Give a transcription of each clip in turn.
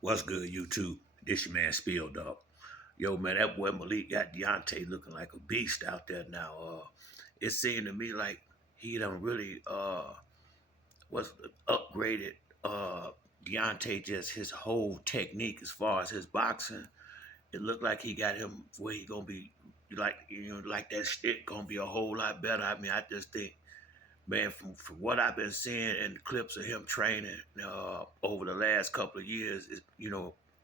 What's good, YouTube? This your man Spill Dog. Yo, man, that boy Malik got Deontay looking like a beast out there now. It seemed to me like he done really was upgraded Deontay, just his whole technique as far as his boxing. It looked like he got him where he gonna be like like that shit gonna be a whole lot better. I mean, I just think, man, from what I've been seeing and clips of him training over the last couple of years,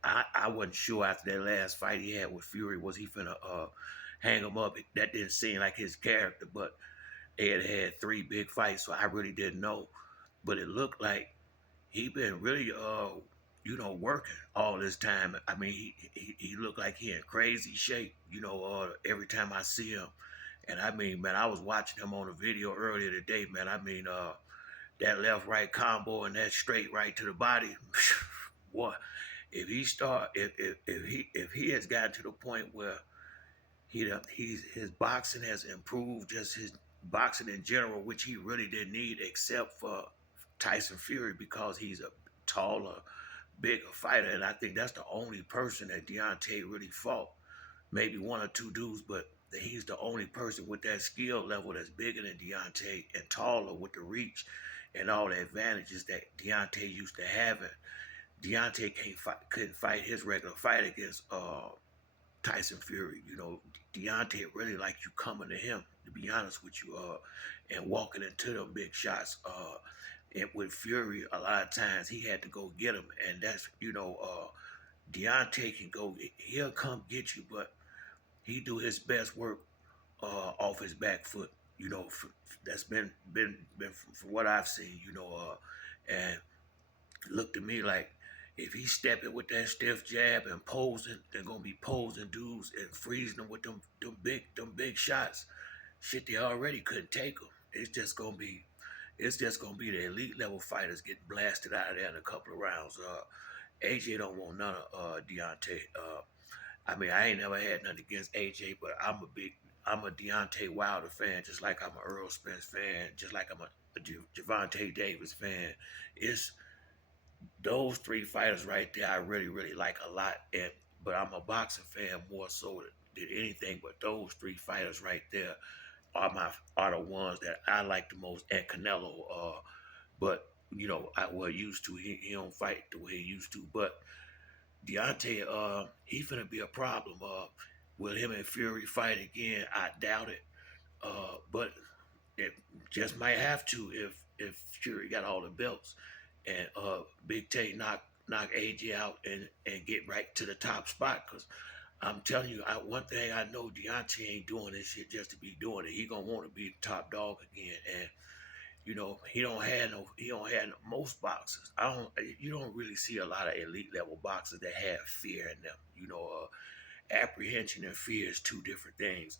I wasn't sure after that last fight he had with Fury, was he finna hang him up? That didn't seem like his character, but they had three big fights, so I really didn't know. But it looked like he been really working all this time. I mean, he looked like he in crazy shape, every time I see him. And I mean, man, I was watching him on a video earlier today, man. I mean, that left right combo and that straight right to the body. Boy, if he has gotten to the point where his boxing has improved, just his boxing in general, which he really didn't need except for Tyson Fury, because he's a taller, bigger fighter, and I think that's the only person that Deontay really fought. Maybe one or two dudes, but he's the only person with that skill level that's bigger than Deontay and taller, with the reach and all the advantages that Deontay used to have. And Deontay couldn't fight his regular fight against Tyson Fury. Deontay really like you coming to him, to be honest with you, and walking into them big shots. And with Fury, a lot of times he had to go get him, and that's Deontay can go, he'll come get you, but he do his best work off his back foot. That's been from what I've seen. And looked to me like if he's stepping with that stiff jab and posing, they're gonna be posing dudes and freezing them with them big shots. Shit, they already couldn't take them. It's just gonna be the elite level fighters getting blasted out of there in a couple of rounds. AJ don't want none of Deontay. I mean, I ain't never had nothing against AJ, but I'm a Deontay Wilder fan, just like I'm a Earl Spence fan, just like I'm a Javante Davis fan. It's those three fighters right there I really, really like a lot. But I'm a boxing fan more so than anything. But those three fighters right there are the ones that I like the most. And Canelo, but I used to. He don't fight the way he used to, but Deontay, he finna be a problem. Will him and Fury fight again? I doubt it. But it just might have to if Fury got all the belts and Big Tay knock AJ out and get right to the top spot. Cause I'm telling you, one thing I know, Deontay ain't doing this shit just to be doing it. He gonna want to be the top dog again, and he don't have most boxers. You don't really see a lot of elite level boxers that have fear in them. Apprehension and fear is two different things.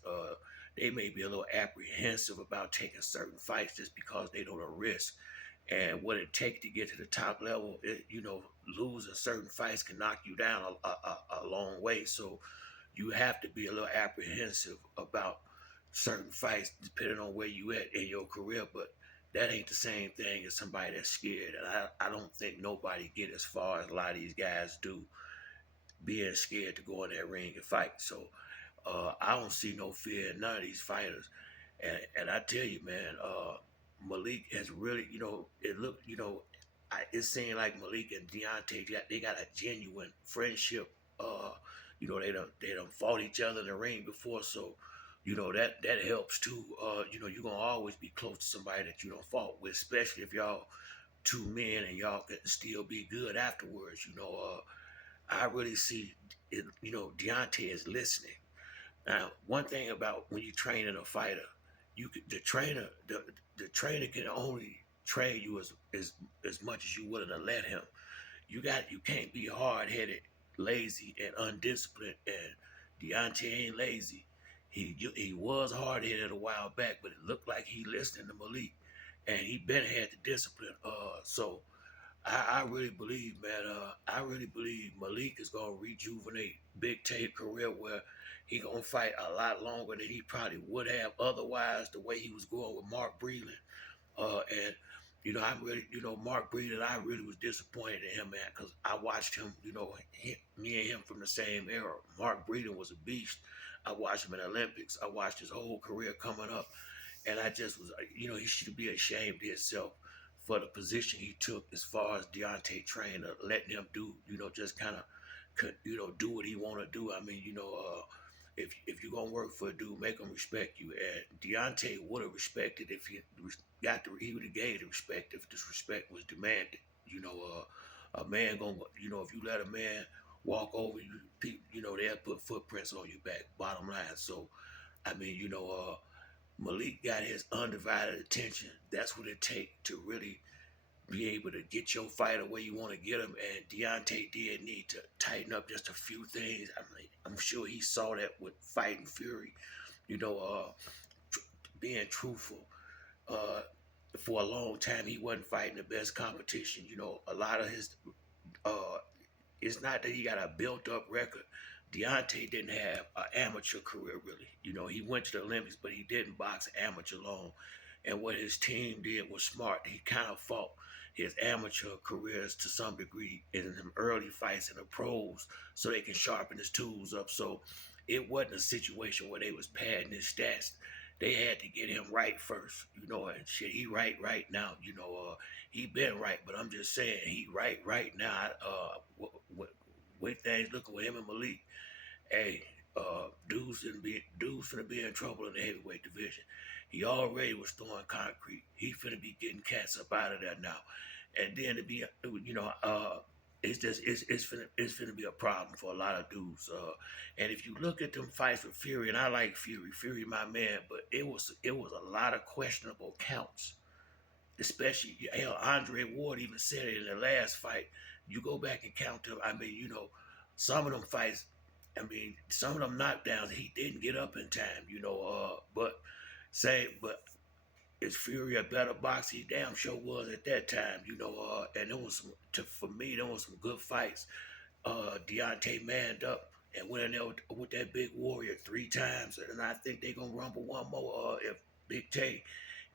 They may be a little apprehensive about taking certain fights just because they know the risk and what it takes to get to the top level. Losing certain fights can knock you down a long way. So you have to be a little apprehensive about certain fights depending on where you at in your career. But that ain't the same thing as somebody that's scared. And I don't think nobody get as far as a lot of these guys do, being scared to go in that ring and fight. So I don't see no fear in none of these fighters. And I tell you, man, Malik has really, it seemed like Malik and Deontay they got a genuine friendship. They done fought each other in the ring before, so that helps too. You're gonna always be close to somebody that you don't fought with, especially if y'all two men and y'all can still be good afterwards. I really see it. Deontay is listening. Now, one thing about when you training a fighter, the trainer can only train you as much as you willing to let him. You can't be hard headed, lazy, and undisciplined. And Deontay ain't lazy. He was hard headed a while back, but it looked like he listened to Malik, and he been had the discipline. So I really believe, man. I really believe Malik is gonna rejuvenate Big Tate career, where he gonna fight a lot longer than he probably would have otherwise. The way he was going with Mark Breland, and I'm really, Mark Breeden, I really was disappointed in him, man, because I watched him, me and him from the same era. Mark Breeden was a beast. I watched him in the Olympics. I watched his whole career coming up, and I just was, he should be ashamed of himself for the position he took as far as Deontay trainer, letting him do, just kind of, do what he want to do. I mean, if you're gonna work for a dude, make him respect you. And Deontay would have respected if he would have gave the respect if this respect was demanded. A man gonna, if you let a man walk over you, they'll put footprints on your back. Bottom line. So, I mean, Malik got his undivided attention. That's what it takes to really be able to get your fighter where you want to get him. And Deontay did need to tighten up just a few things. I mean, I'm sure he saw that with fighting Fury, you know, being truthful. Uh, for a long time, he wasn't fighting the best competition. A lot of his, uh, it's not that he got a built up record. Deontay didn't have an amateur career really. He went to the Olympics, but he didn't box amateur long. And what his team did was smart. He kind of fought his amateur careers to some degree in them early fights in the pros so they can sharpen his tools up. So it wasn't a situation where they was padding his stats. They had to get him right first, and shit, he right now, he been right, but I'm just saying he right now. Way things looking with him and Malik, hey, dude's finna be in trouble in the heavyweight division. He already was throwing concrete. He finna be getting cats up out of there now, and then to be, it's finna be a problem for a lot of dudes. And if you look at them fights with Fury, and I like Fury my man, but it was a lot of questionable counts. Especially, hell, Andre Ward even said it in the last fight. You go back and count them. I mean, some of them fights. I mean, some of them knockdowns he didn't get up in time. But is Fury a better boxer? He damn sure was at that time. And there was for me, there was some good fights. Deontay manned up and went in there with that big warrior 3 times, and I think they're gonna rumble one more. If Big Tay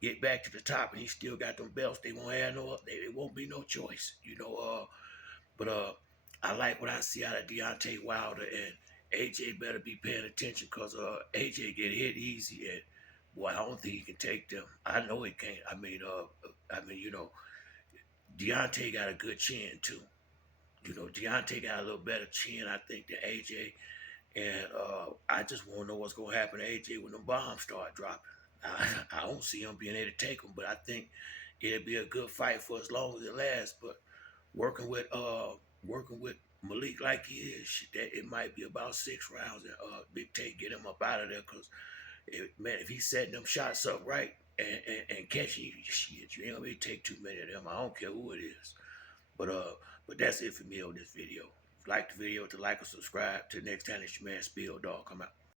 get back to the top and he still got them belts, they won't have it won't be no choice. But I like what I see out of Deontay Wilder, and AJ better be paying attention because AJ get hit easy, and boy, I don't think he can take them. I know he can't. Deontay got a good chin too. Deontay got a little better chin, I think, than AJ. And I just want to know what's going to happen to AJ when the bombs start dropping. I don't see him being able to take them, but I think it'll be a good fight for as long as it lasts. But working with Malik like he is, that it might be about 6 rounds, and Big Tay get him up out of there. Because if he's setting them shots up right and catching you, shit, you ain't gonna be able to take too many of them. I don't care who it is. But that's it for me on this video. If you like the video, to like or subscribe. Till next time, it's your man Spill Dog. Come out.